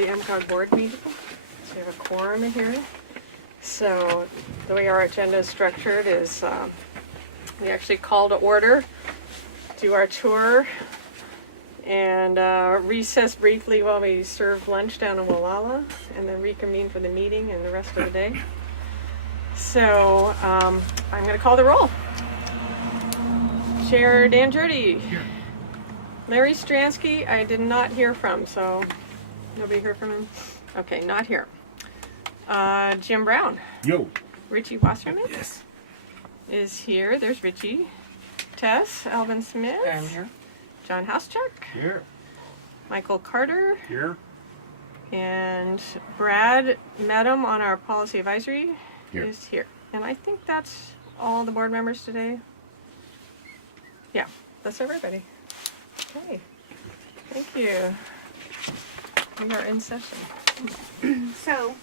The MCOG board meeting. So we have a quorum here. So the way our agenda is structured is we actually call to order, do our tour, and recess briefly while we serve lunch down in Wallala, and then reconvene for the meeting and the rest of the day. So I'm going to call the roll. Chair Dan Jurdy. Here. Larry Stransky, I did not hear from, so nobody heard from him? Okay, not here. Jim Brown. Yo. Richie Wasserman. Yes. Is here. There's Richie. Tess. Alvin Smith. I'm here. John Housechuck. Here. Michael Carter. Here. And Brad Medham on our policy advisory is here. And I think that's all the board members today. Yeah, that's everybody. Okay. Thank you. We are in session. So,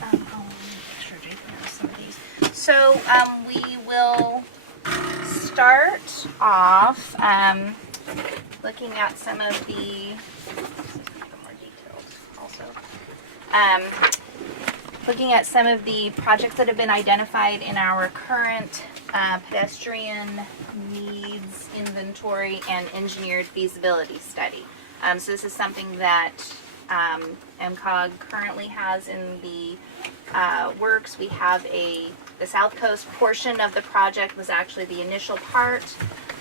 I'll make sure Jake knows some of these. So, we will start off looking at some of the more detailed also. Looking at some of the projects that have been identified in our current pedestrian needs inventory and engineered feasibility study. So this is something that MCOG currently has in the works. We have the South Coast portion of the project was actually the initial part,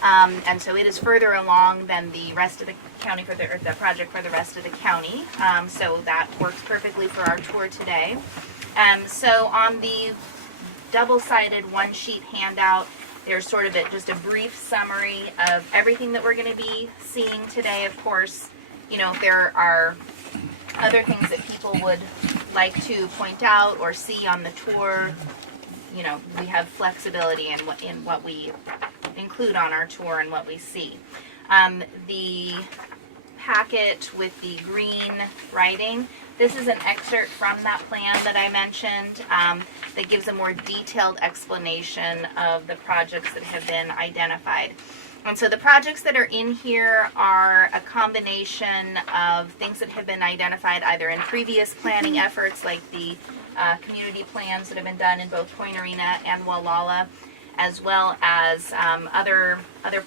and so it is further along than the rest of the county for the project for the rest of the county. So that works perfectly for our tour today. So on the double-sided one-sheet handout, there's sort of just a brief summary of everything that we're going to be seeing today. Of course, you know, if there are other things that people would like to point out or see on the tour, you know, we have flexibility in what we include on our tour and what we see. The packet with the green writing, this is an excerpt from that plan that I mentioned that gives a more detailed explanation of the projects that have been identified. And so the projects that are in here are a combination of things that have been identified either in previous planning efforts, like the community plans that have been done in both Point Arena and Wallala, as well as other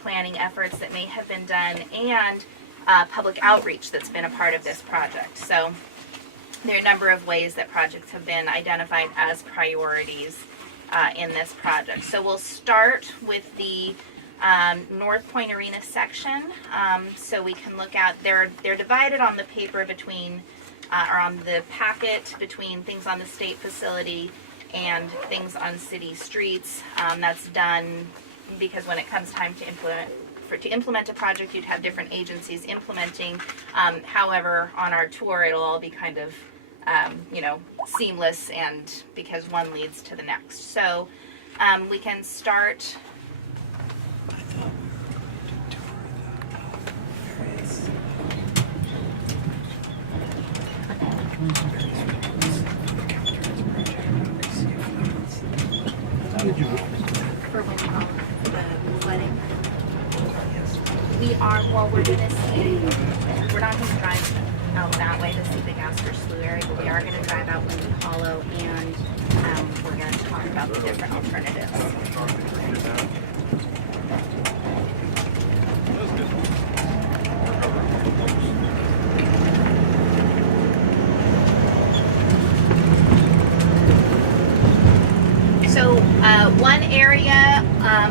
planning efforts that may have been done, and public outreach that's been a part of this project. So there are a number of ways that projects have been identified as priorities in this project. So we'll start with the North Point Arena section. So we can look at, they're divided on the paper between, or on the packet between things on the state facility and things on city streets. That's done because when it comes time to implement a project, you'd have different agencies implementing. However, on our tour, it'll all be kind of, you know, seamless, and because one leads to the next. So we can start. For when the wedding. We are, well, we're going to see, we're not going to drive out that way to see the Gasker Slough area, but we are going to drive out Windy Hollow, and we're going to talk about the different alternatives. So one area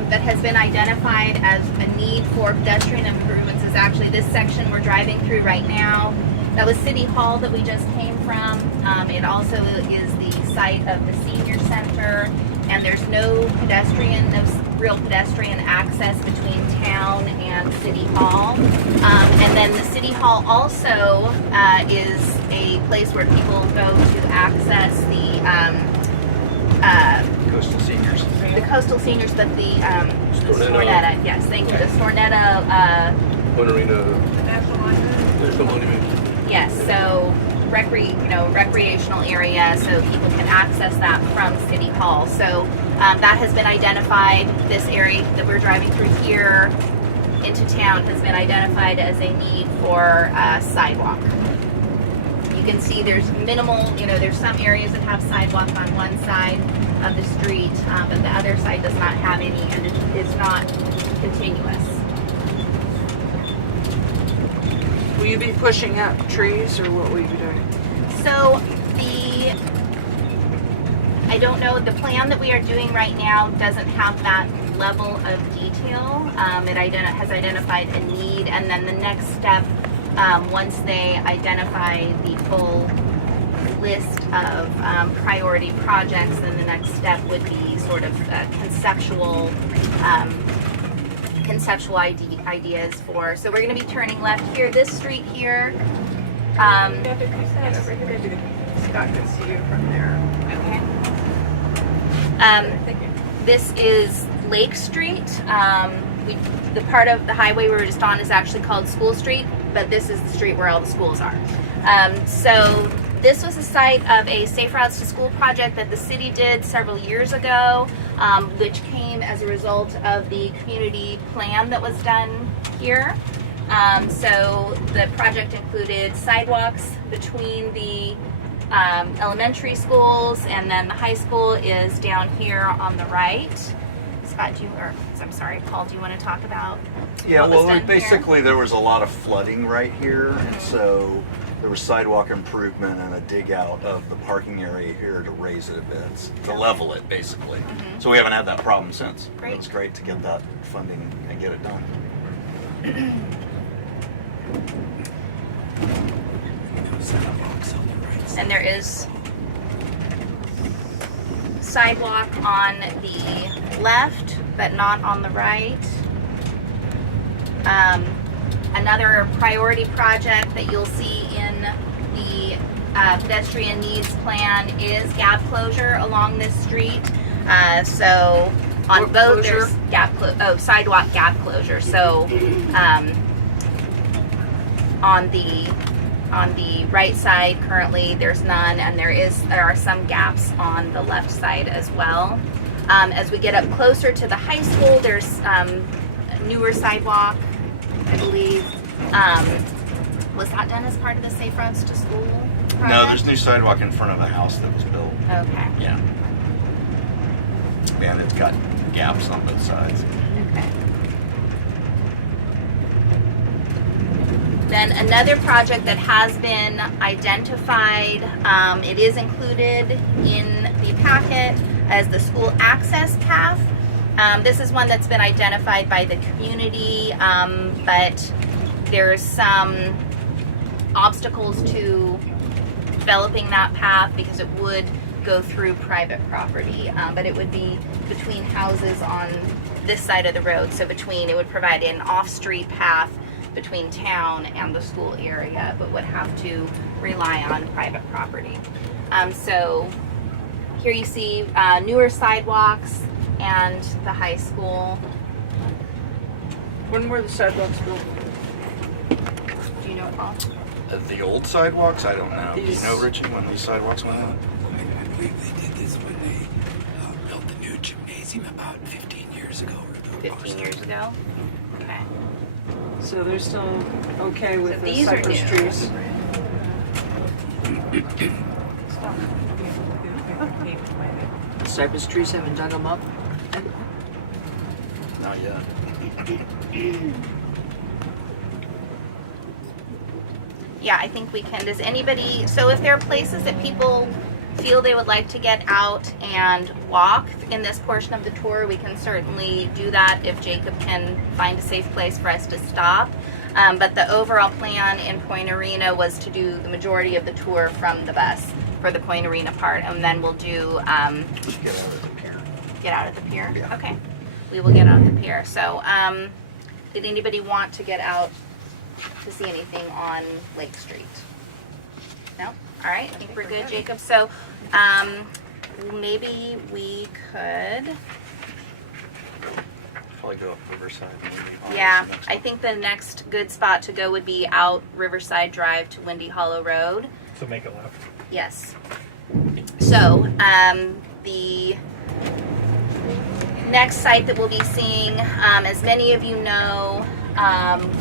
that has been identified as a need for pedestrian improvements is actually this section we're driving through right now. That was City Hall that we just came from. It also is the site of the senior center, and there's no real pedestrian access between town and City Hall. And then the City Hall also is a place where people go to access the Coastal Seniors. The coastal seniors, but the Stornetta, yes, thank you. The Stornetta. Point Arena. National Monument. Yes, so recreational area, so people can access that from City Hall. So that has been identified. This area that we're driving through here into town has been identified as a need for a sidewalk. You you can see there's minimal, there's some areas that have sidewalk on one side of the street, but the other side does not have any, and it's not continuous. Will you be pushing up trees, or what will you be doing? So I don't know, the plan that we are doing right now doesn't have that level of detail. It has identified a need, and then the next step, once they identify the full list of priority projects, then the next step would be sort of conceptual ideas for. So we're going to be turning left here. This street here. Scott can see you from there. This is Lake Street. The part of the highway we were just on is actually called School Street, but this is the street where all the schools are. So this was the site of a Safe Routes to School project that the city did several years ago, which came as a result of the community plan that was done here. So the project included sidewalks between the elementary schools, and then the high school is down here on the right. Scott, Paul, do you want to talk about Yeah, what was well, done basically there was a lot of flooding right here, and so there was sidewalk improvement and a dig out of the parking area here to raise it a bit, to level it basically. So we haven't had that problem since. Great. It's great to get that funding and get it done. And there is sidewalk on the left, but not on the right. Another priority project that you'll see in the pedestrian needs plan is gap closure along this street. So on What both closure? there's sidewalk gap closure. So on the right side currently there's none, and there are some gaps on the left side as well. As we get up closer to the high school, there's newer sidewalk, I believe. Was that done as part of the Safe Routes to School project? No, there's new sidewalk in front of a house that was built. Okay. Yeah. And it's got gaps on both sides. Okay. Then another project that has been identified, it is included in the packet as the school access path. This is one that's been identified by the community, but there's some obstacles to developing that path because it would go through private property, but it would be between houses on this side of the road. So it would provide an off-street path between town and the school area, but would have to rely on private property. So here you see newer sidewalks and the high school. When were the sidewalks built? Do you know it all? The old sidewalks, I don't know. Do you These- know, Richie, when these sidewalks went in? I believe they did this when they built the new gymnasium about 15 years ago. 15 years ago? Okay. So they're still okay with So the these are cypress new. trees? Cypress trees haven't dug them up? Not yet. Yeah, I think we can. Does anybody, so if there are places that people feel they would like to get out and walk in this portion of the tour, we can certainly do that if Jacob can find a safe place for us to stop. But the overall plan in Point Arena was to do the majority of the tour from the bus for the Point Arena part, and then we'll do Get out of the pier. get out at the pier. Yeah. Okay, we will get out at the pier. So, did anybody want to get out to see anything on Lake Street? No? All right, I think we're good, Jacob. So, maybe we could, Probably go up Riverside. And Windy Hollow yeah, is the next I one. think the next good spot to go would be out Riverside Drive to Windy Hollow Road. So make it left. Yes. So, the next site that we'll be seeing, as many of you know,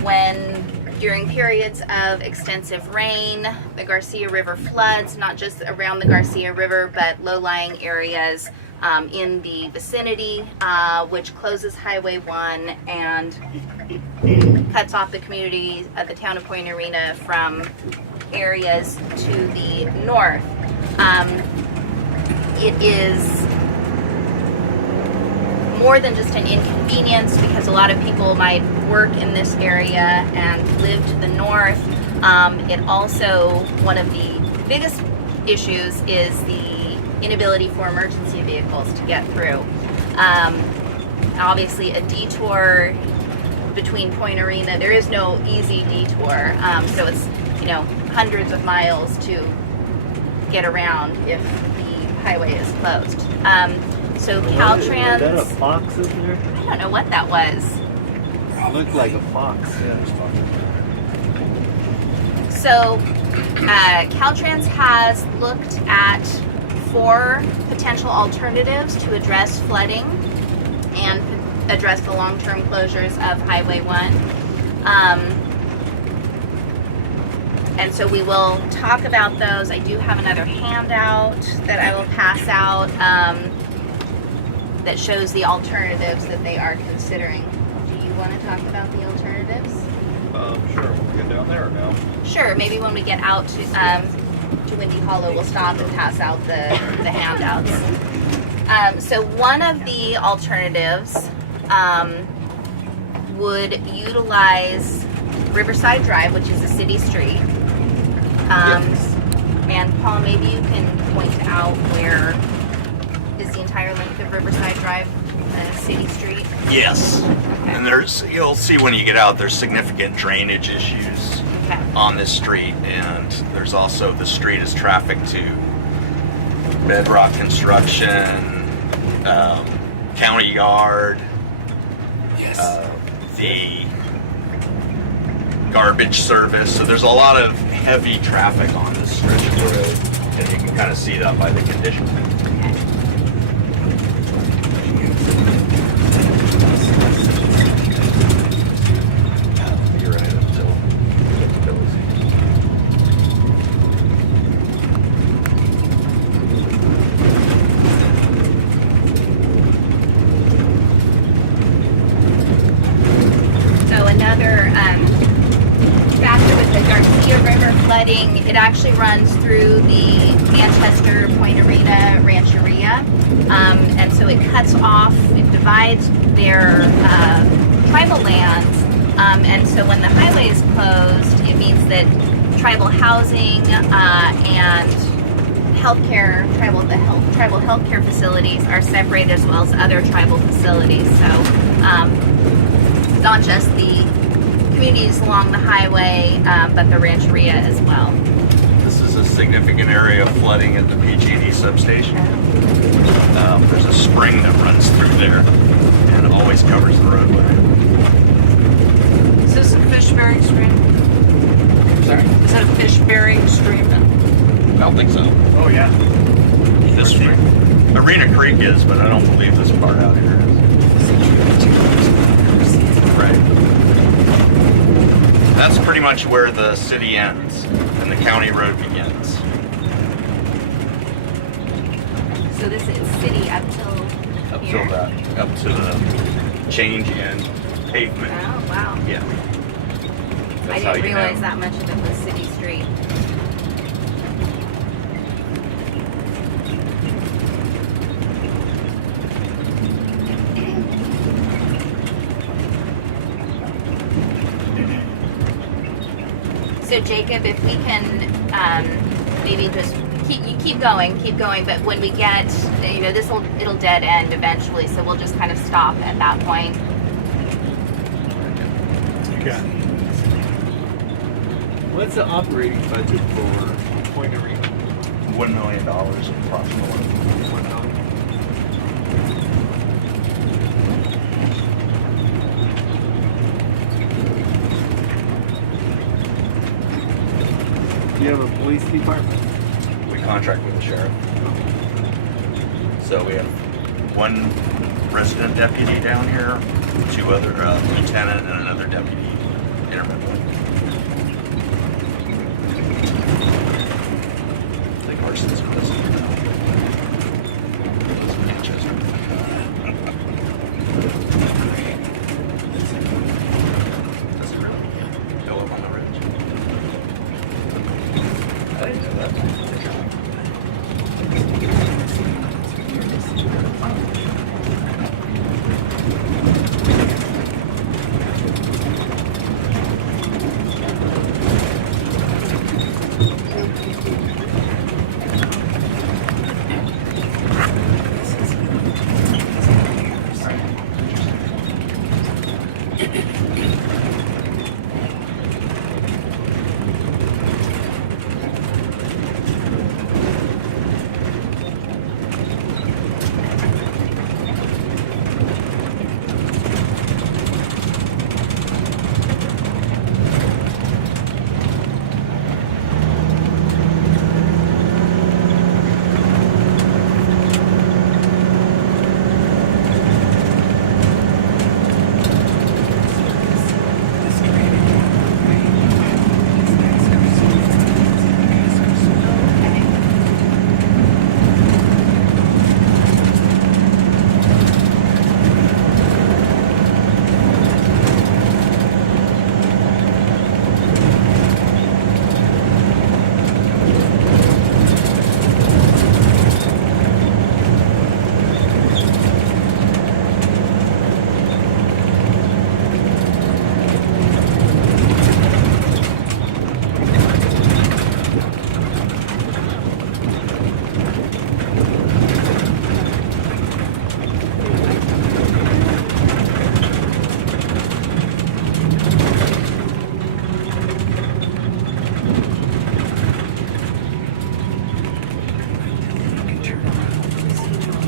when During periods of extensive rain, the Garcia River floods, not just around the Garcia River, but low-lying areas in the vicinity, which closes Highway 1 and cuts off the community of the town of Point Arena from areas to the north. It is more than just an inconvenience because a lot of people might work in this area and live to the north. It also, one of the biggest issues is the inability for emergency vehicles to get through. Obviously a detour between Point Arena, there is no easy detour, so it's, you know, hundreds of miles to get around if the highway is closed. So Caltrans. Was that a fox in there? I don't know what that was. It looked like a fox. So Caltrans has looked at 4 potential alternatives to address flooding and address the long-term closures of Highway 1. And so we will talk about those. I do have another handout that I will pass out that shows the alternatives that they are considering. Do you want to talk about the alternatives? Sure, we'll get down there now. Sure, maybe when we get out to Windy Hollow, we'll stop and pass out the handouts. So one of the alternatives would utilize Riverside Drive, which is a city street. And Paul, maybe you can point out where is the entire length of Riverside Drive a city street? Yes. And you'll see when you get out, there's significant drainage issues on this street, and there's also, the street is traffic to bedrock construction, county yard, the garbage service. So there's a lot of heavy traffic on this stretch of the road, and you can kind of see that by the condition. You're right, up till So another factor with the Garcia River flooding, it actually runs through the Manchester Point Arena Rancheria, and so it cuts off, it divides their tribal lands, and so when the highway is closed, it means that tribal housing and healthcare, tribal healthcare facilities are separated, as well as other tribal facilities. So not just the communities along the highway, but the rancheria as well. This is a significant area of flooding at the PG&E substation. There's a spring that runs through there and it always covers the roadway. Is this a fish-bearing stream? Sorry? Is that a fish-bearing stream? I don't think so. Oh, yeah. This Arena Creek is, but I don't believe this part out here is. Right. That's pretty much where the city ends and the county road begins. So this is city up till here? Up to the change in pavement. Oh, wow. Yeah. I That's how didn't you realize know. that much of it was city street. So Jacob, if we can maybe just keep going, but when we get, you know, it'll dead end eventually, so we'll just kind of stop at that point. Okay. What's the operating budget for Point Arena? $1 million approximately. $1 million. Do you have a police department? We contract with the sheriff. So we have one resident deputy down here, 2 other lieutenant, and another deputy intermittent. Parsons Christmas. Those matches. Does it really? Go up on the ridge. I didn't know that.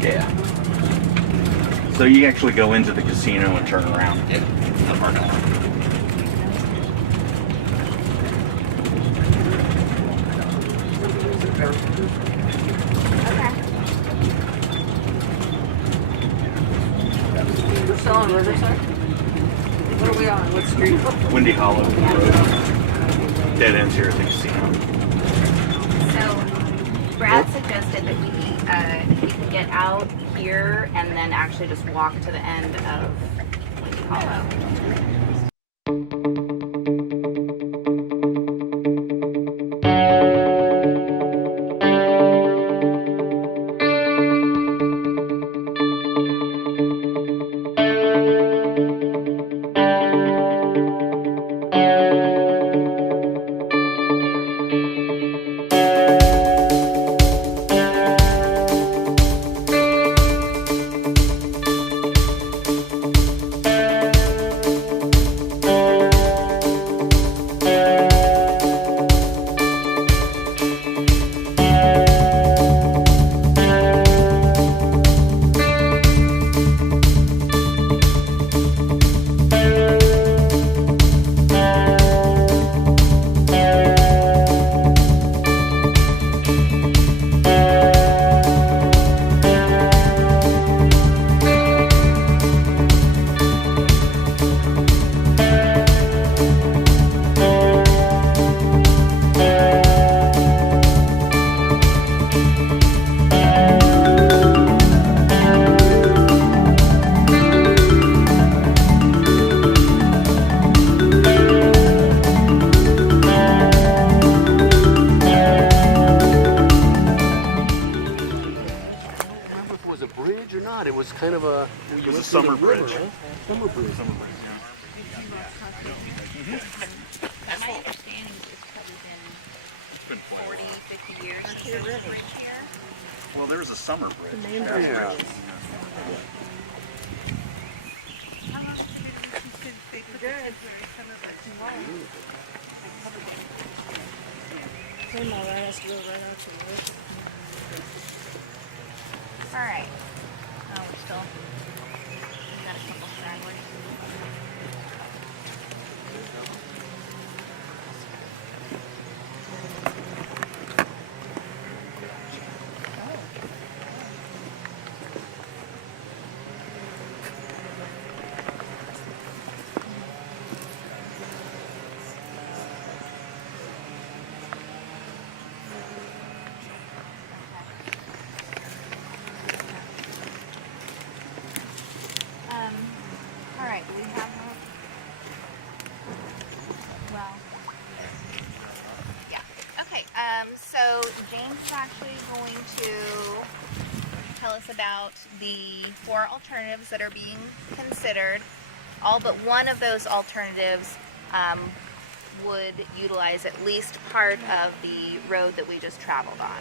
Yeah. So you actually go into the casino and turn around. Yeah. Up or down. We're still on Riverside? What are we on? What street? Windy Hollow Road. Dead ends here at the casino. So Brad suggested that we could get out here and then actually just walk to the end of Windy Hollow. Kind of a. It was a summer bridge. Summer bridge. My understanding is it's probably been 40, 50 years since there was a bridge here. Well, there was a summer bridge. Yeah. All right. Oh, we're still. We got a couple stragglers. details about the 4 alternatives that are being considered. All but one of those alternatives would utilize at least part of the road that we just traveled on.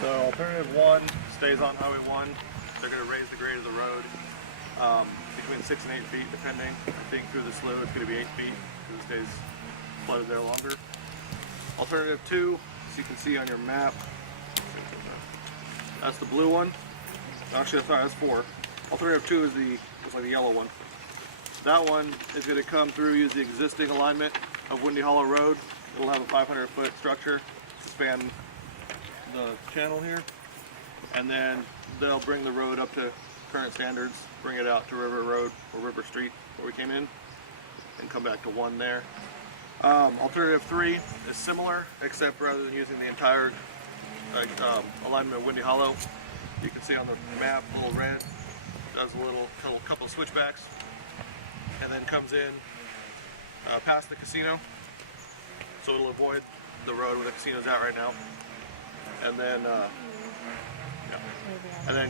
So alternative 1 stays on Highway 1. They're going to raise the grade of the road between 6 and 8 feet, depending. Being through the slough, it's going to be 8 feet because it stays flooded there longer. Alternative 2, as you can see on your map, that's the blue one. Actually, sorry, that's 4. Alternative 2 is looks like the yellow one. That one is going to come through, use the existing alignment of Windy Hollow Road. It'll have a 500-foot structure to span the channel here, and then they'll bring the road up to current standards, bring it out to River Road or River Street where we came in, and come back to 1 there. Alternative 3 is similar, except rather than using the entire alignment of Windy Hollow, you can see on the map, little red, does a couple of switchbacks, and then comes in past the casino, so it'll avoid the road where the casino's at right now, and then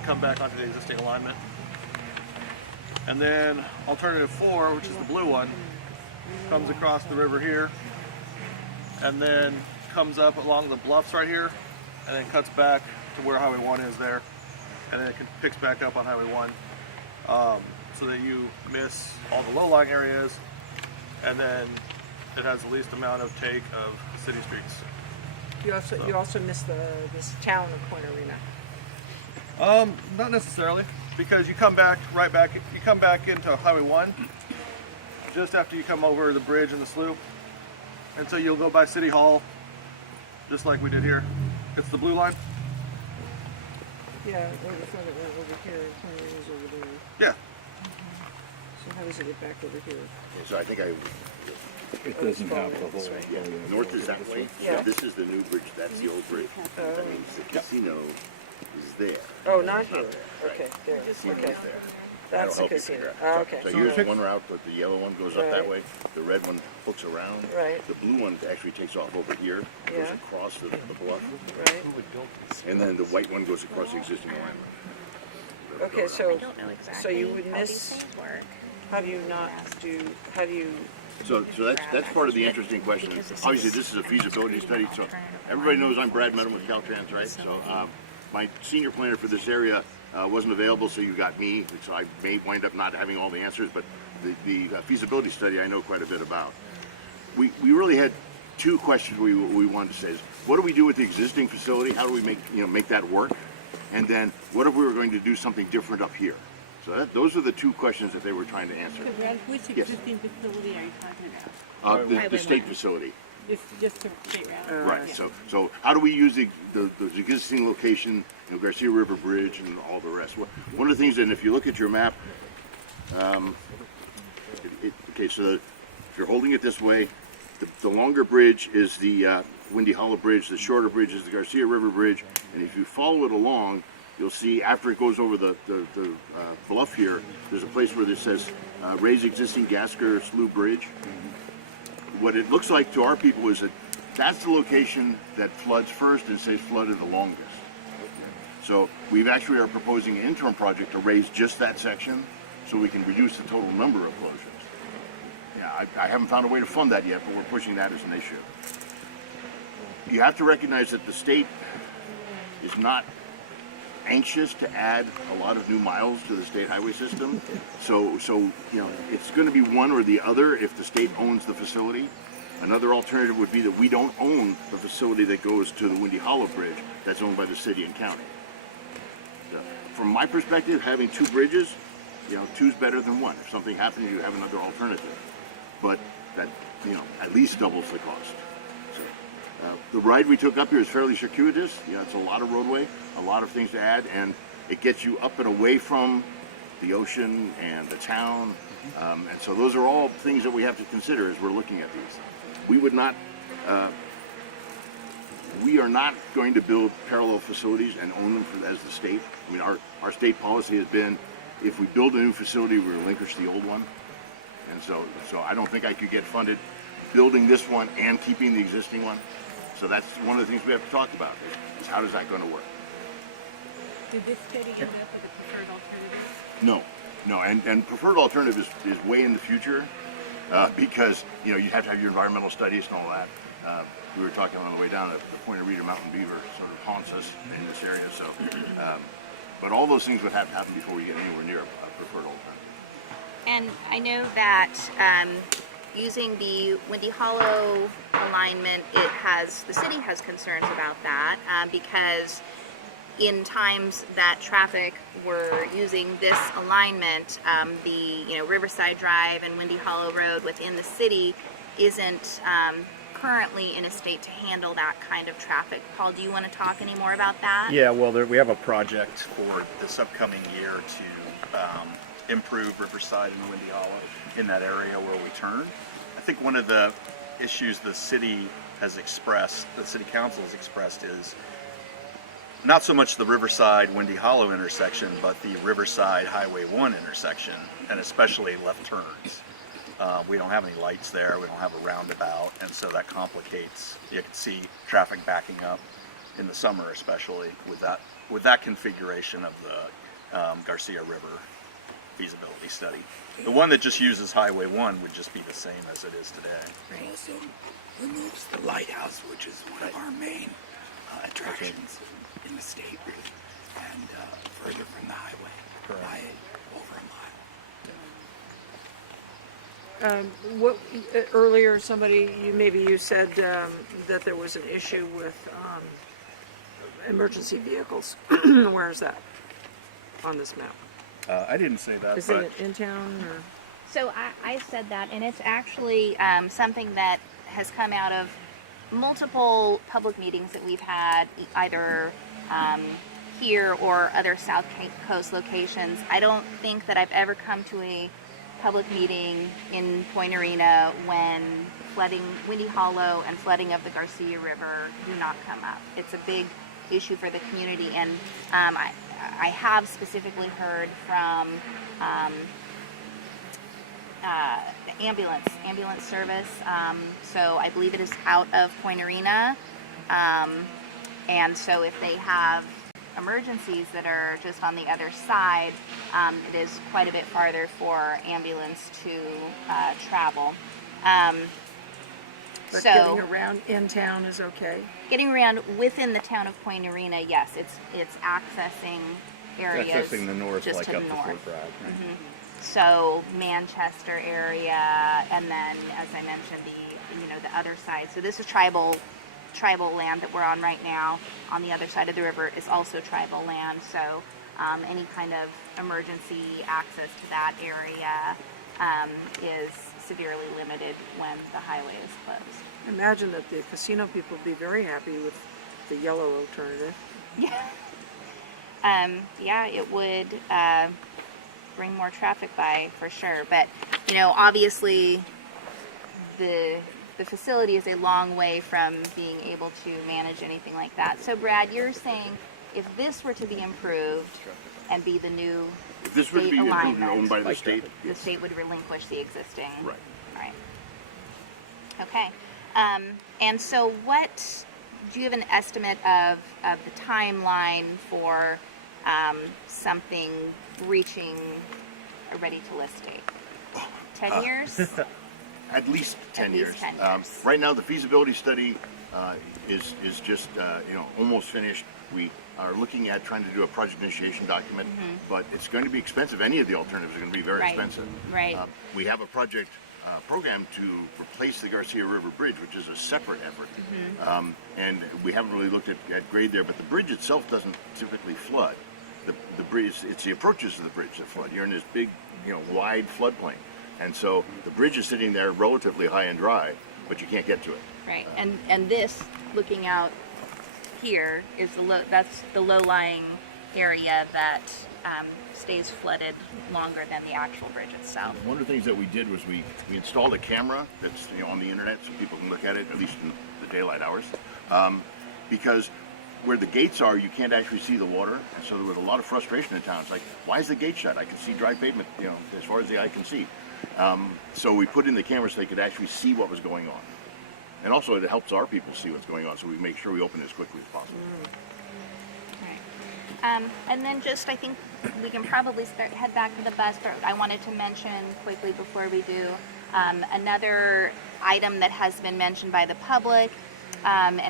come back onto the existing alignment. And then alternative 4, which is the blue one, comes across the river here, and then comes up along the bluffs right here, and then cuts back to where Highway 1 is there, and then it picks back up on Highway 1, so that you miss all the low-lying areas, and then it has the least amount of take of the city streets. You also missed this town of Point Arena. Not necessarily, because you come back into Highway 1 just after you come over the bridge and the slough, and so you'll go by City Hall, just like we did here. It's the blue line. Yeah, or the front that went over here and Point Arena's over there. Yeah. So how does it get back over here? So I think It doesn't have the whole. yeah, north is that way. Yeah. So this is the new bridge. That's the old bridge. That means the casino is there. Oh, not here. Right. Okay, there. Casino's Okay. there. That's the That'll help you casino. figure Ah, out. okay. So here's one route, but the yellow one goes up that Right. way. The red one hooks around. Right. The blue one actually takes off over here, goes Yeah. across the bluff, Right. and then the white one goes across the existing alignment. Okay, so I don't know exactly so you would how these miss. things work. How do you not do? How do you? So that's part of the interesting question. Obviously, this is a feasibility study, so everybody knows I'm Brad Meadow with Caltrans, right? So my senior planner for this area wasn't available, so you got me. So I may wind up not having all the answers, but the feasibility study I know quite a bit about. We really had 2 questions we wanted to say. Is, what do we do with the existing facility? How do we make that work? And then what if we were going to do something different up here? So those are the 2 questions that they were trying to answer. So Brad, which Yes. existing facility are you talking about? The state facility. It's just a state route? Right. Yeah. So how do we use the existing location, Garcia River Bridge and all the rest? Well, one of the things, and if you look at your map, okay, so if you're holding it this way, the longer bridge is the Windy Hollow Bridge, the shorter bridge is the Garcia River Bridge, and if you follow it along, you'll see after it goes over the bluff here, there's a place where it says raise existing Gasker Slough Bridge. What it looks like to our people is that that's the location that floods first and stays flooded the longest. So we actually are proposing an interim project to raise just that section so we can reduce the total number of closures. Yeah, I haven't found a way to fund that yet, but we're pushing that as an issue. You have to recognize that the state is not anxious to add a lot of new miles to the state highway system. So it's going to be one or the other if the state owns the facility. Another alternative would be that we don't own the facility that goes to the Windy Hollow Bridge. That's owned by the city and county. So, from my perspective, having 2 bridges, 2's better than 1. If something happens, you have another alternative. But that, at least doubles the cost. The ride we took up here is fairly circuitous. It's a lot of roadway, a lot of things to add, and it gets you up and away from the ocean and the town. And so those are all things that we have to consider as we're looking at these. We are not going to build parallel facilities and own them as the state. I mean, our state policy has been, if we build a new facility, we relinquish the old one. And so I don't think I could get funded building this one and keeping the existing one. So that's one of the things we have to talk about is how does that going to work? Did this study end up with a preferred alternative? No, no, and preferred alternative is way in the future because you know you have to have your environmental studies and all that. We were talking on the way down that the Point of Rita mountain beaver sort of haunts us in this area. So, but all those things would have to happen before we get anywhere near a preferred alternative. And I know that using the Windy Hollow alignment, the city has concerns about that because in times that traffic were using this alignment, the Riverside Drive and Windy Hollow Road within the city isn't currently in a state to handle that kind of traffic. Paul, do you want to talk any more about that? Yeah, well, we have a project for this upcoming year to improve Riverside and Windy Hollow in that area where we turn. I think one of the issues the city council has expressed is not so much the Riverside Windy Hollow intersection, but the Riverside Highway 1 intersection, and especially left turns. We don't have any lights there, we don't have a roundabout, and so that complicates. You can see traffic backing up in the summer, especially with that configuration of the Garcia River feasibility study. The one that just uses Highway 1 would just be the same as it is today. It also removes the lighthouse, which is one of our main attractions in the state, really, and further from the highway by over a mile. What earlier you said that there was an issue with emergency vehicles. Where is that on this map? I didn't say that, Is but it in town or? So I said that, and it's actually something that has come out of multiple public meetings that we've had, either here or other South Coast locations. I don't think that I've ever come to a public meeting in Point Arena when Windy Hollow and flooding of the Garcia River do not come up. It's a big issue for the community, and I have specifically heard from the ambulance service. So I believe it is out of Point Arena, and so if they have emergencies that are just on the other side, it is quite a bit farther for ambulance to travel. But so getting around in town is okay. getting around within the town of Point Arena, yes, it's accessing areas accessing the north, just like to up the to north. Fort Bragg. Right? So Manchester area, and then as I mentioned, the other side. So this is tribal land that we're on right now. On the other side of the river is also tribal land. So any kind of emergency access to that area is severely limited when the highway is closed. I imagine that the casino people would be very happy with the yellow alternative. Yeah. It would bring more traffic by for sure. But obviously the facility is a long way from being able to manage anything like that. So Brad, you're saying if this were to be improved and be the new If this would state be improved and alignment, owned by the state, the state would relinquish the existing. Right. Right. Okay. And so do you have an estimate of the timeline for something reaching a ready-to-list date? 10 years? at least 10 years. least 10 years. Right now, the feasibility study is just almost finished. We are looking at trying to do a project initiation document, but it's going to be expensive. Any of the alternatives are going to be very Right. expensive. Right. We have a project program to replace the Garcia River Bridge, which is a separate effort. And we haven't really looked at grade there, but the bridge itself doesn't typically flood. The bridge, it's the approaches to the bridge that flood. You're in this big, wide floodplain. And so the bridge is sitting there relatively high and dry, but you can't get to it. Right. And this, looking out here, is that's the low-lying area that stays flooded longer than the actual bridge itself. One of the things that we did was we installed a camera that's on the internet so people can look at it, at least in the daylight hours. Because where the gates are, you can't actually see the water, and so there was a lot of frustration in town. It's like, why is the gate shut? I can see dry pavement, as far as the eye can see. So we put in the camera so they could actually see what was going on. And also it helps our people see what's going on, so we make sure we open it as quickly as possible. And then just, I think we can probably head back to the bus, but I wanted to mention quickly before we do, another item that has been mentioned by the public and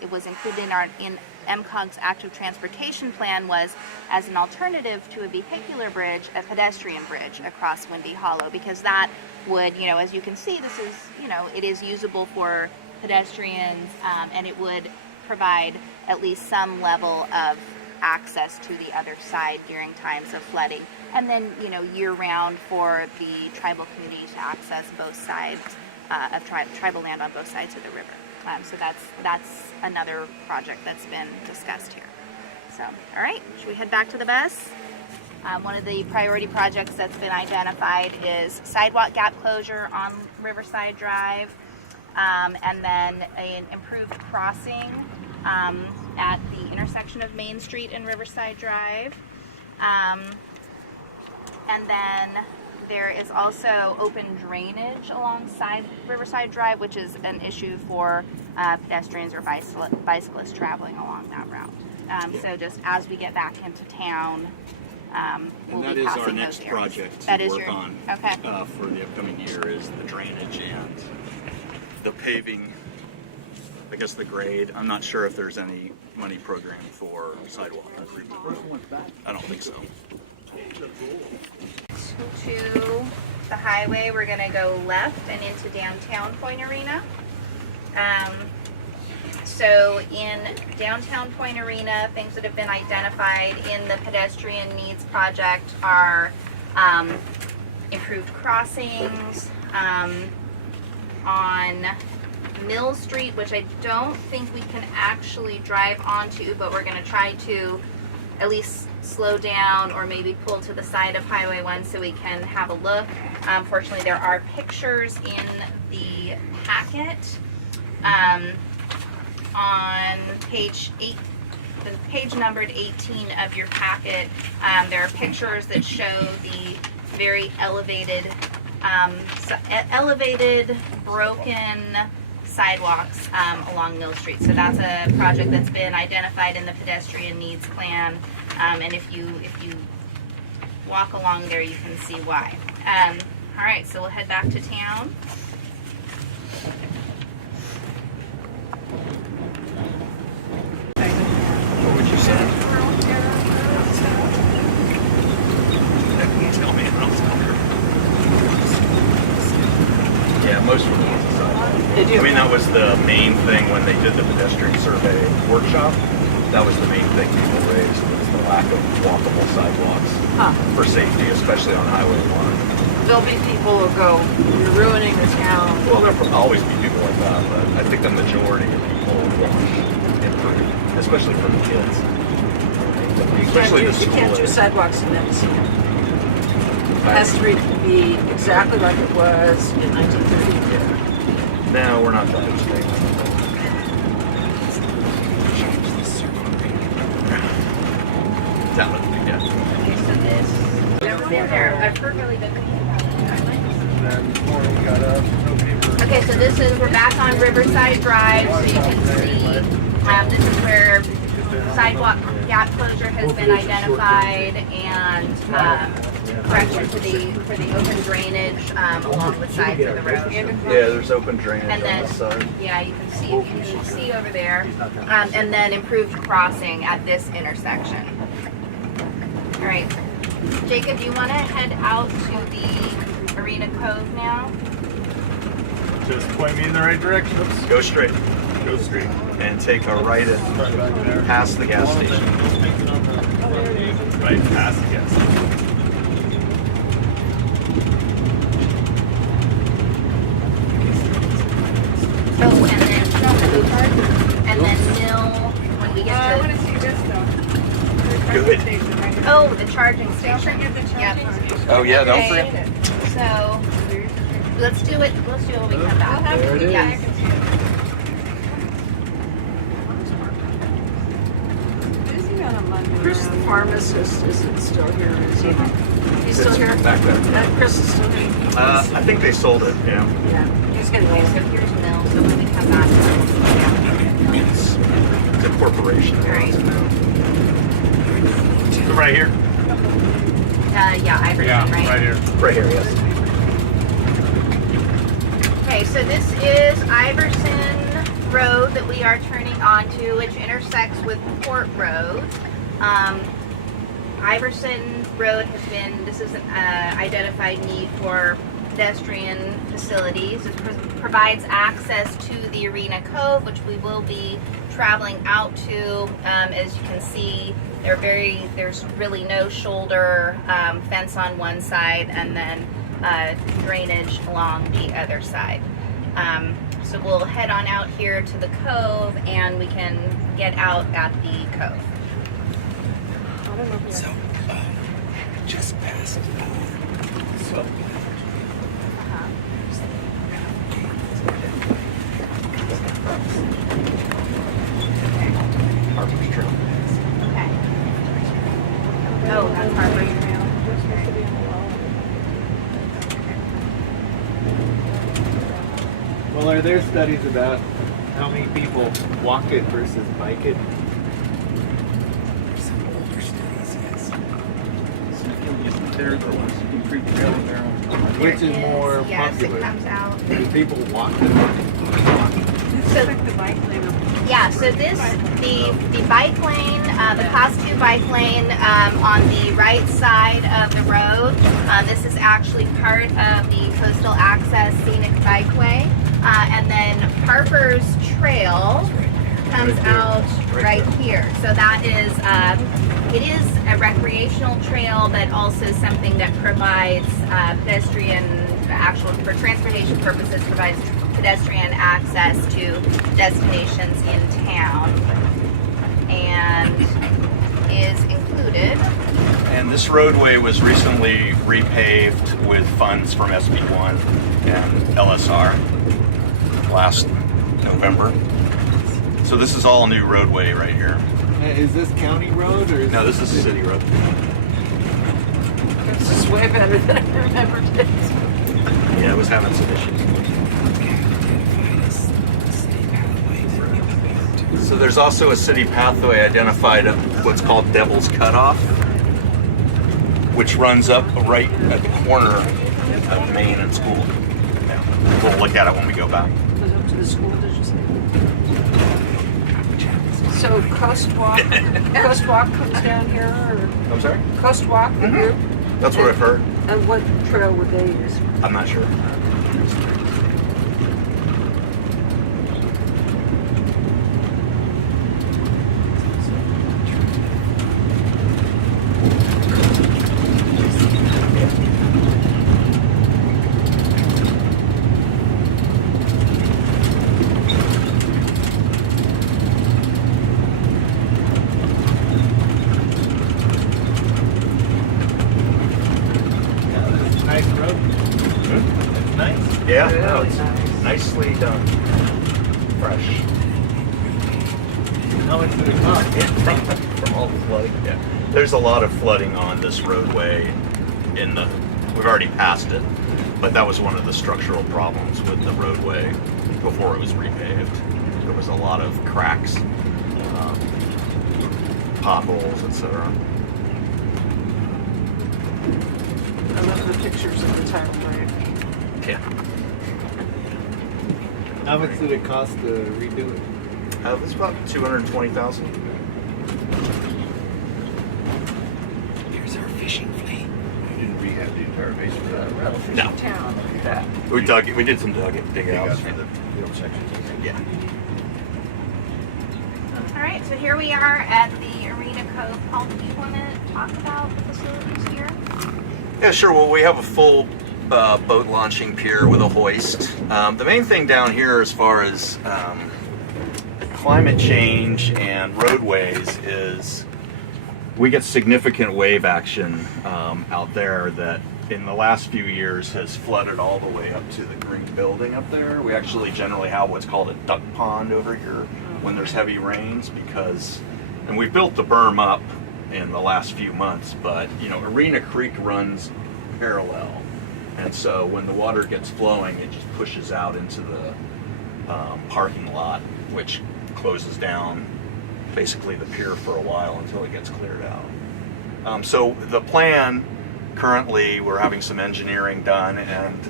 it was included in MCOG's active transportation plan was, as an alternative to a vehicular bridge, a pedestrian bridge across Windy Hollow, because that would, as you can see, this is, it is usable for pedestrians, and it would provide at least some level of access to the other side during times of flooding, and then year round for the tribal community to access both sides of tribal land on both sides of the river. So that's another project that's been discussed here. So, all right, should we head back to the bus? One of the priority projects that's been identified is sidewalk gap closure on Riverside Drive, and then an improved crossing at the intersection of Main Street and Riverside Drive. And then there is also open drainage alongside Riverside Drive, which is an issue for pedestrians or bicyclists traveling along that route. So just as we get back into town, we'll And that be is our passing next those areas. project That to is work your, on okay. For the upcoming year is the drainage and the paving. I guess the grade. I'm not sure if there's any money programmed for sidewalk improvement. I don't think so. To the highway, we're going to go left and into downtown Point Arena. So in downtown Point Arena, things that have been identified in the pedestrian needs project are improved crossings on Mill Street, which I don't think we can actually drive onto, but we're going to try to at least slow down or maybe pull to the side of Highway 1 so we can have a look. Fortunately, there are pictures in the packet. On page 8, the page numbered 18 of your packet, there are pictures that show the very elevated, broken sidewalks along Mill Street. So that's a project that's been identified in the pedestrian needs plan, and if you walk along there, you can see why. All right, so we'll head back to town. What would you say? Tell me, and I'll tell her. Yeah, most of them was the sidewalk. Did you? I mean, that was the main thing when they did the pedestrian survey workshop. That was the main thing people raised, was the lack of walkable sidewalks for safety, especially on Highway 1. There'll be people who go, you're ruining the town. Well, there'll always be people like that, but I think the majority of people want improve, especially for the kids. Especially the You can't do school. sidewalks in Mendocino. It has to be exactly like it was in 1932. No, we're not that extinct. Definitely, yeah. Okay, so this, never been there. I've heard really good things about it. Then this morning we got up, nobody ever. Okay, so this is, we're back on Riverside Drive, so you can see, this is where sidewalk gap closure has been identified and correction for the open drainage along the sides of the road. Yeah, there's open drainage And on then, this side. yeah, you can see over there, and then improved crossing at this intersection. All right, Jacob, do you want to head out to the Arena Cove now? Just point me in the right direction. Oops. Go straight Go straight. and take a right Right back there. past the gas station. Right past the gas station. Oh, and then Mill, when we get I to, want to see this though. Good. Station right here. oh, the charging Don't station. forget the charging station. Oh yeah, don't Okay. forget. So, let's do it when we come back. I'll have to Yeah. I can see it. Busy on a Monday. Chris, the pharmacist, isn't still here, is he? He's still It's here? back there. Chris is still here? I think they sold it, yeah. Yeah. He's gonna Okay, be so here's Mill, so when we come back, yeah. It's a corporation. All right. Right here? Yeah, Iverson, right? here. Right here, yes. Okay, so this is Iverson Road that we are turning onto, which intersects with Port Road. Iverson Road has been, this is an identified need for pedestrian facilities. It provides access to the Arena Cove, which we will be traveling out to. As you can see, there's really no shoulder, fence on one side, and then drainage along the other side. So we'll head on out here to the cove, and we can get out at the cove. So, just past. So. Harper's Trail. Okay. Oh, that's Harper's Trail. Well, are there studies about how many people walk it versus bike it? Some older studies, yes. Which is more Yes, popular? it comes out. Do people walk it? So, Like the bike lane. yeah, so this, the bike lane, the class 2 bike lane on the right side of the road, this is actually part of the Coastal Access Scenic Bikeway. And then Harper's Trail comes out right here. So that is, it is a recreational trail, but also something that provides for transportation purposes, provides pedestrian access to destinations in town, and is included. And this roadway was recently repaved with funds from SB1 and LSR last November. So this is all new roadway right here. Is this county road or is No, this is a city road. This is way better than I remembered it. Yeah, it was having some issues. So there's also a city pathway identified at what's called Devil's Cutoff, which runs up right at the corner of Main and School. Yeah. We'll look at it when we go back. Goes up to the school, did you say? So Coast Walk comes down here, or I'm sorry? Coast Walk from here? That's what I've heard. And what trail would they use? I'm not sure. nice road? It's nice. Yeah, Really no, it's nice. nicely done. Fresh. How much did it cost? From all the flooding. Yeah. There's a lot of flooding on this roadway we've already passed it, but that was one of the structural problems with the roadway before it was repaved. There was a lot of cracks, potholes, etc. I love the pictures of the title break. Yeah. How much did it cost to redo it? It was about $220,000. Here's our fishing fleet. You didn't rehab the entire base of that. No. Town, look at that. We did some dig outs. for the sections. Yeah. All right, so here we are at the Arena Cove. Paul, do you want to talk about the facilities here? Yeah, sure. Well, we have a full boat launching pier with a hoist. The main thing down here as far as climate change and roadways is we get significant wave action out there that in the last few years has flooded all the way up to the green building up there. We actually generally have what's called a duck pond over here when there's heavy rains and we built the berm up in the last few months, but Arena Creek runs parallel, and so when the water gets flowing, it just pushes out into the parking lot, which closes down basically the pier for a while until it gets cleared out. So the plan, currently we're having some engineering done, and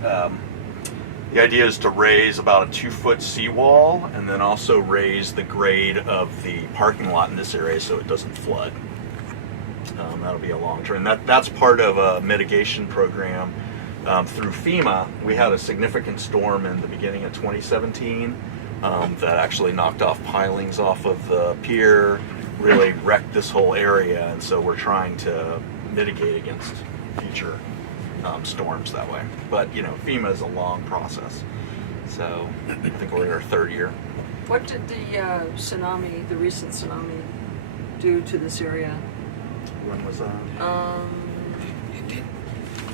the idea is to raise about a 2-foot seawall and then also raise the grade of the parking lot in this area so it doesn't flood. That'll be a long term. That's part of a mitigation program through FEMA. We had a significant storm in the beginning of 2017 that actually knocked off pilings off of the pier, really wrecked this whole area, and so we're trying to mitigate against future storms that way. But you know, FEMA is a long process, so I think we're in our 3rd year. What did the tsunami, the recent tsunami, do to this area? When was that? It did.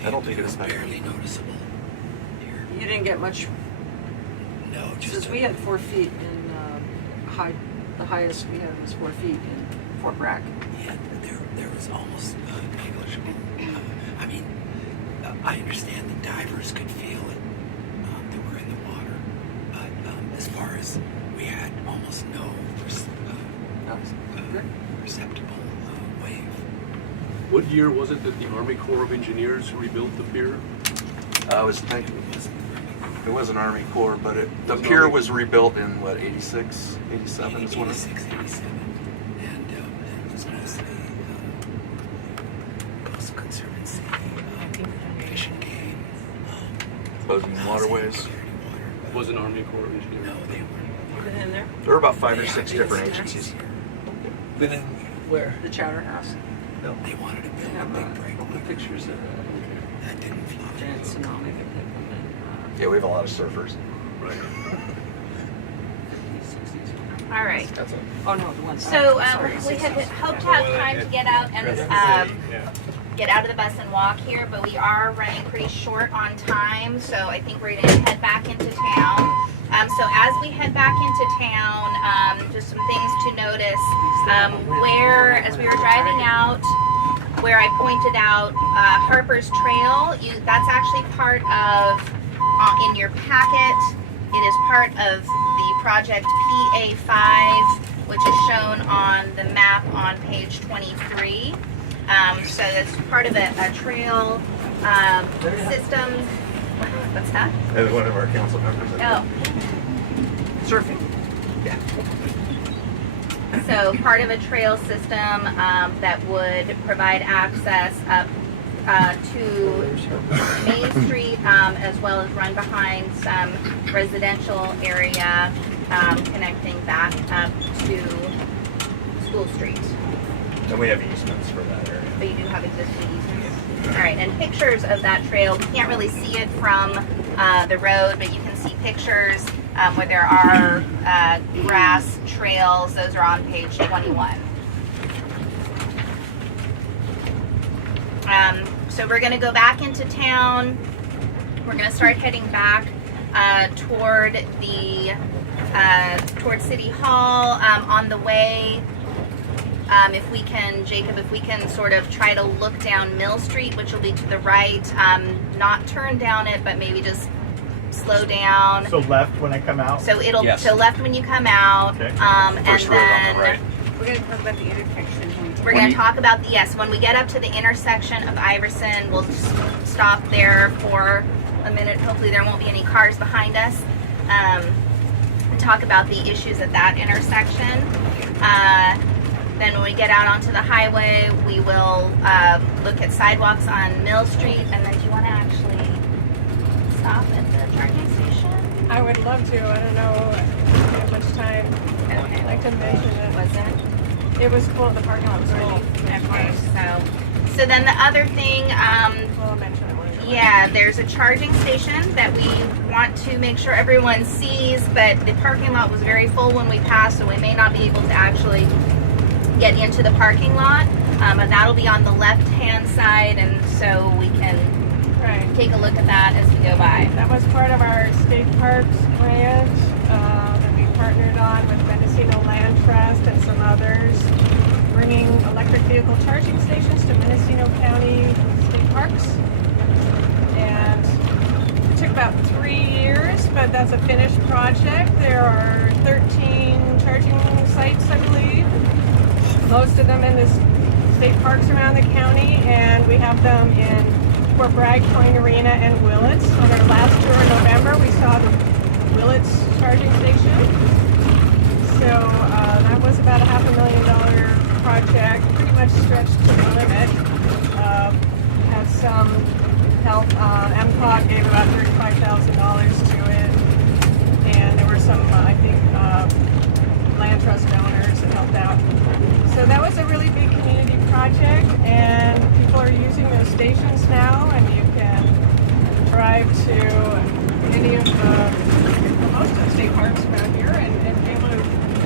I don't think it was barely noticeable here. You didn't get much, No, just since we had 4 feet in the highest we had was 4 feet in Fort Bragg. yeah, there was almost negligible. I mean, I understand the divers could feel it that were in the water, but as far as we had almost no perceptible wave. What year was it that the Army Corps of Engineers rebuilt the pier? It was an Army Corps, but the pier was rebuilt in what, 86, 87 is when it 86, 87. And it was mostly Coastal Conservancy, Fish and Game, closing waterways. security water. It was an Army Corps of Engineers. No, they weren't. Been in there? There were about 5 or 6 different agencies. Been in where? The Chowder House. They wanted to build Yeah, a big but- breakwater. Pictures of That didn't fly. Giant tsunami that hit them in Yeah, we have a lot of surfers. Right. 60s. All right. That's Oh no, the one. So sorry, we had 60s. hoped to have time to get out and get out of the bus and walk here, but we are running pretty short on time, so I think we're going to head back into town. So as we head back into town, just some things to notice. Where, as we were driving out, where I pointed out Harper's Trail, that's actually part of, in your packet, it is part of the project PA5, which is shown on the map on page 23. So it's part of a trail system. What's that? As one of our council members. Oh, Surfing. so part of a trail system that would provide access up to Main Street, as well as run behind some residential area connecting back up to School Street. And we have easements for that area. But you do have existing easements. All right, and pictures of that trail. We can't really see it from the road, but you can see pictures where there are grass trails. Those are on page 21. So we're going to go back into town. We're going to start heading back toward the toward City Hall. On the way, if we can, Jacob, if we can sort of try to look down Mill Street, which will be to the right, not turn down it, but maybe just slow down. So left when I come out? So it'll Yes. to left when you come out, Okay. and First road on then the right. We're going to talk about the intersection. we're going to talk about the, yes, when we get up to the intersection of Iverson, we'll just stop there for a minute. Hopefully there won't be any cars behind us. And talk about the issues at that intersection. Then when we get out onto the highway, we will look at sidewalks on Mill Street. And then do you want to actually stop at the charging station? I would love to. I don't know how much time. Okay. I'd like to mention it. Was it? It was full. The parking lot was full. Okay, so then the other thing, We'll mention it when we go back. yeah, there's a charging station that we want to make sure everyone sees, but the parking lot was very full when we passed, so we may not be able to actually get into the parking lot. But that'll be on the left-hand side, and so we can Right. take a look at that as we go by. That was part of our state parks grant that we partnered on with Mendocino Land Trust and some others, bringing electric vehicle charging stations to Mendocino County state parks. And it took about 3 years, but that's a finished project. There are 13 charging sites, I believe. Most of them in this state parks around the county, and we have them in Fort Bragg, Coin Arena, and Willits. On our last tour in November, we saw the Willits charging station. So that was about a $500,000 project, pretty much stretched to the limit. Had some help. MCOG gave about $35,000 to it, and there were some, I think, land trust donors that helped out. So that was a really big community project, and people are using those stations now, and you can drive to any of most of the state parks around here and be able to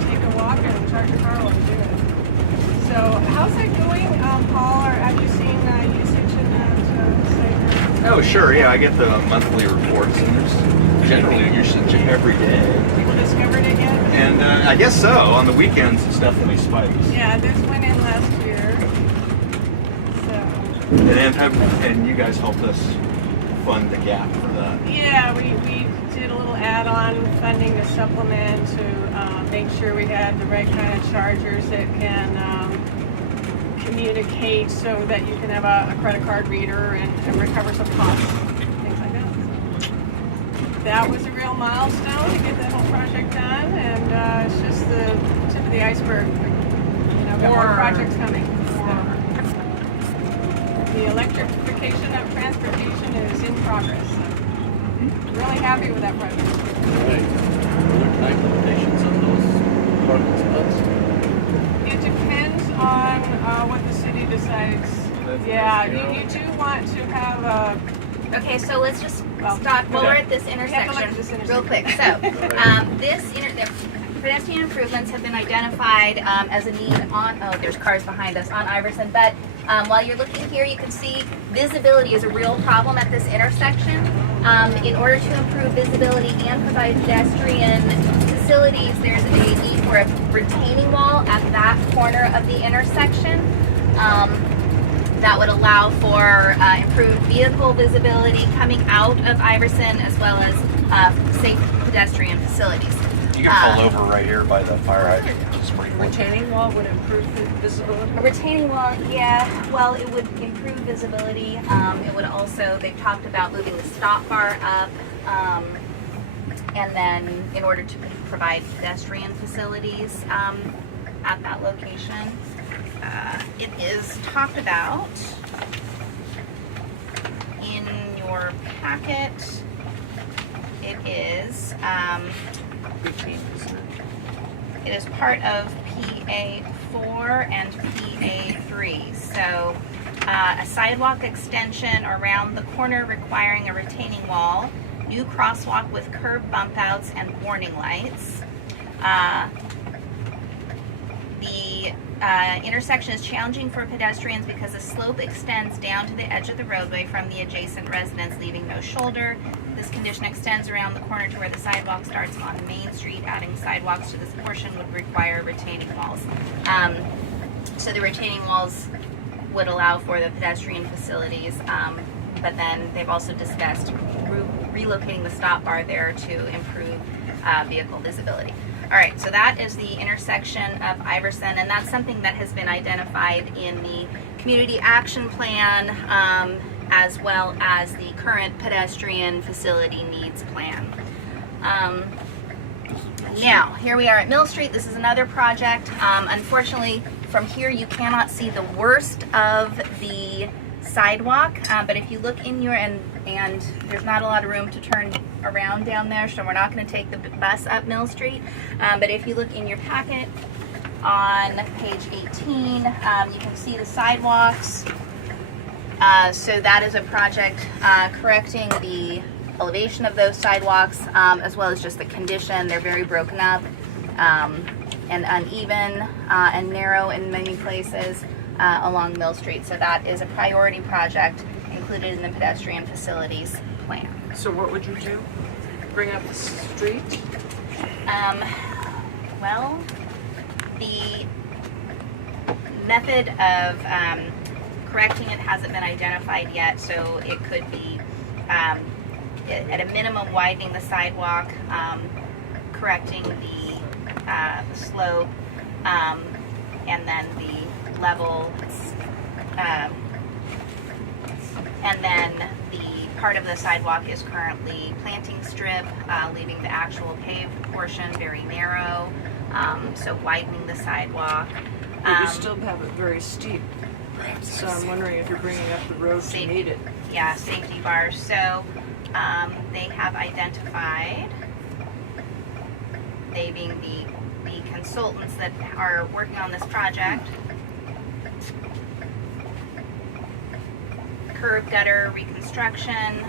take a walk and charge your car while you do it. So how's that going, Paul? Or have you seen usage in that site? Oh, sure. Yeah, I get the monthly reports, and there's generally usage every day. People discovered it yet? And I guess so. On the weekends, it's definitely spikes. Yeah, there's one in last year. So. And you guys helped us fund the gap for that. Yeah, we did a little add-on funding to supplement to make sure we had the right kind of chargers that can communicate so that you can have a credit card reader and recover some costs, things like that. So that was a real milestone to get that whole project done, and it's just the tip of the iceberg. Got more projects coming. The electrification of transportation is in progress. So really happy with that project. Right. Are there time limitations on those parking spots? It depends on what the city decides. Yeah, you do want to have a... Okay, so let's just Well, stop while okay. we're at this We have to look intersection at this real intersection. quick. So, the pedestrian improvements have been identified as a need on, oh, there's cars behind us, on Iverson, but while you're looking here, you can see visibility is a real problem at this intersection. In order to improve visibility and provide pedestrian facilities, there's a need for a retaining wall at that corner of the intersection. That would allow for improved vehicle visibility coming out of Iverson, as well as safe pedestrian facilities. You can pull over right here by the fire hydrant. Just pretty quick. Retaining wall would improve the visibility. A retaining wall, yeah, well, it would improve visibility. It would also, they've talked about moving the stop bar up, and then in order to provide pedestrian facilities at that location. It is talked about in your packet. It is it is part of PA4 and PA3. So a sidewalk extension around the corner requiring a retaining wall, new crosswalk with curb bump outs and warning lights. The intersection is challenging for pedestrians because the slope extends down to the edge of the roadway from the adjacent residence, leaving no shoulder. This condition extends around the corner to where the sidewalk starts on Main Street. Adding sidewalks to this portion would require retaining walls. So the retaining walls would allow for the pedestrian facilities, but then they've also discussed relocating the stop bar there to improve vehicle visibility. All right, so that is the intersection of Iverson, and that's something that has been identified in the community action plan, as well as the current pedestrian facility needs plan. Now, here we are at Mill Street. This is another project. Unfortunately, from here you cannot see the worst of the sidewalk, but if you look in your, and there's not a lot of room to turn around down there, so we're not going to take the bus up Mill Street, but if you look in your packet on page 18, you can see the sidewalks. So that is a project correcting the elevation of those sidewalks, as well as just the condition. They're very broken up and uneven and narrow in many places along Mill Street. So that is a priority project included in the pedestrian facilities plan. So what would you do? Bring up the street? Well, the method of correcting it hasn't been identified yet, so it could be at a minimum widening the sidewalk, correcting the slope, and then the level. And then the part of the sidewalk is currently planting strip, leaving the actual paved portion very narrow, so widening the sidewalk. But you still have it very steep. Perhaps So I've I'm seen wondering if you're bringing up the road to Safety. meet it. Yeah, safety bars. So they have identified, they being the consultants that are working on this project, curb gutter reconstruction,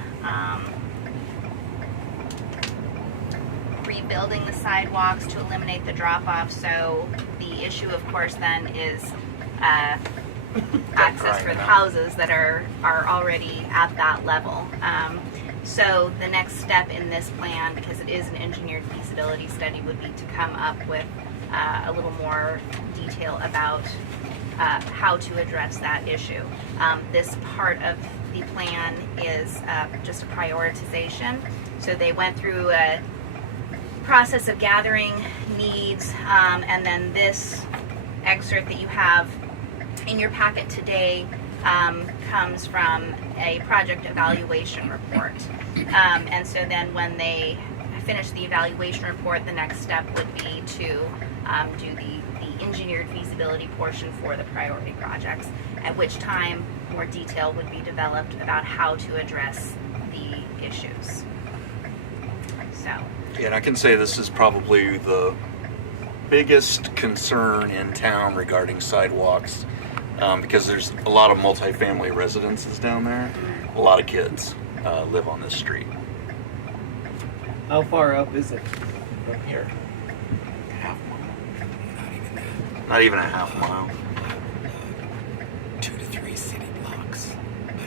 rebuilding the sidewalks to eliminate the drop-off. So the issue, of course, then is access for the houses that are already at that level. So the next step in this plan, because it is an engineered feasibility study, would be to come up with a little more detail about how to address that issue. This part of the plan is just a prioritization. So they went through a process of gathering needs, and then this excerpt that you have in your packet today comes from a project evaluation report. And so then when they finish the evaluation report, the next step would be to do the engineered feasibility portion for the priority projects, at which time more detail would be developed about how to address the issues. So, Yeah, and I can say this is probably the biggest concern in town regarding sidewalks, because there's a lot of multifamily residences down there. A lot of kids live on this street. How far up is it from here? Half mile. not even that. Not even a half mile. 2 to 3 city blocks, but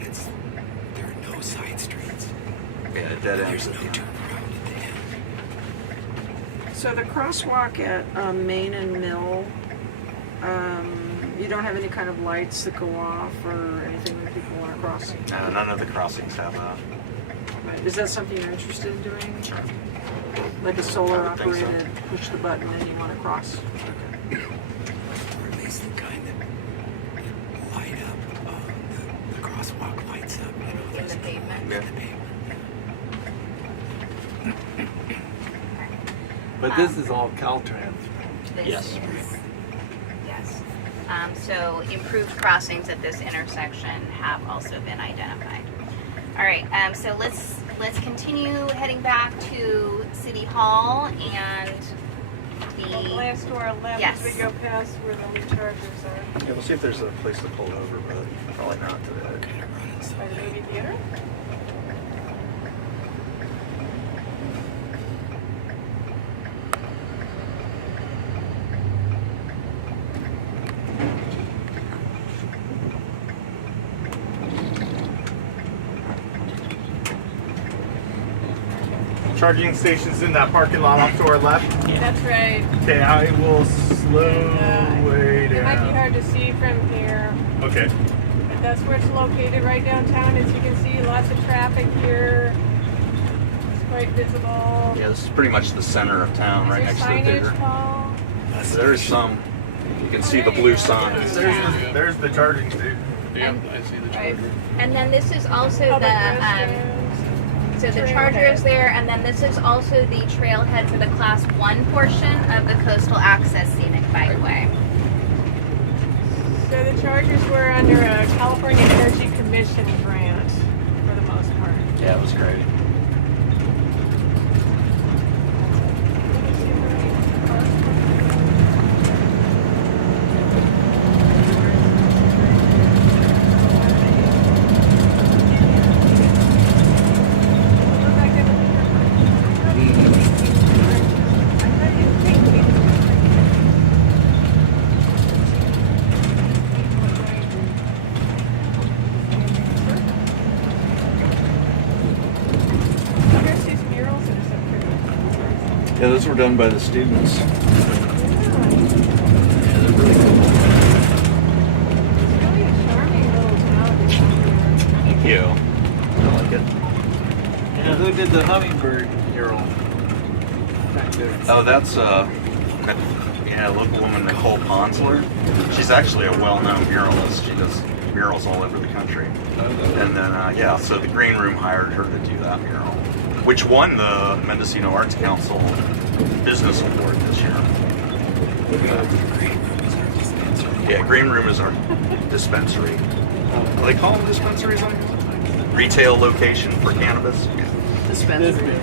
there are no side streets. Yeah, dead ends There's at no the end. turnaround at the end. So the crosswalk at Main and Mill, you don't have any kind of lights that go off or anything when people want to cross? No, none of the crossings have that. Right. Is that something you're interested in doing? Like a solar I would think so. operated, push the button and you want to cross? Or at least the kind that light up, the crosswalk lights up, you know, in there's the pavement. Yeah. the pavement. But this is all Caltrans. This Yes. is- yes. So improved crossings at this intersection have also been identified. All right, so let's continue heading back to City Hall and We'll the, glance to our left Yes. as we go past where the new chargers are. Yeah, we'll see if there's a place to pull over, but probably not today. Kind of running so By the movie theater. Charging station's in that parking lot off to our left. That's right. Okay, I will slow way It might be down. hard to see from here, Okay. but that's where it's located, right downtown. As you can see, lots of traffic here. It's quite visible. Yeah, this is pretty much the center of town, right Is next there to the signage, theater. Paul? There's some. You can see the blue signs. There's the charging station. Yeah, I see the right. charger. and then this is also Public the, restrooms. so the Trailhead. charger is there, and then this is also the trailhead for the Class 1 portion of the Coastal Access Scenic Bikeway. So the chargers were under a California Energy Commission grant for the most part. Yeah, it was great. There's these murals that are so pretty. Yeah, those were done by the students. Yeah. Yeah, they're really cool. It's really a charming little town down Thank you. I like it. And who did the hummingbird mural? Back there. Oh, that's yeah, local woman Nicole Ponsler. She's actually a well-known muralist. She does murals all over the country. And then, yeah, so the Green Room hired her to do that mural, which won the Mendocino Arts Council Business Award this year. Yeah, Green Room is our dispensary. Do they call them dispensaries? Retail location for cannabis? Dispensary.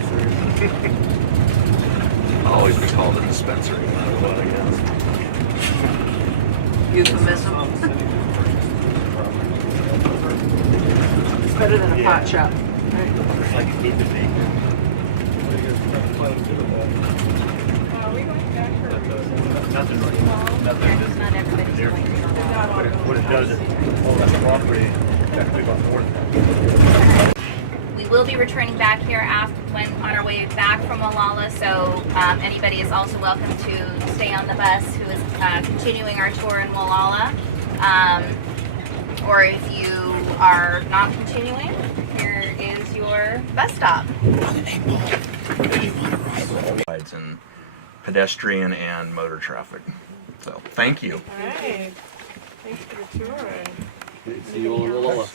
I'll always be called a dispensary, no matter what, I guess. Euphemism. It's better than a pot shop. Right? It's like it need to be. We went back for Nothing right. Nothing. Just Not everybody's there. going to know. What it does is all that property actually about more than that. We will be returning back here when on our way back from Molalla, so anybody is also welcome to stay on the bus who is continuing our tour in Molalla. Or if you are not continuing, here is your bus stop. Rides in pedestrian and motor traffic. So, thank you. All right. Thanks for the tour. See you all in Lola.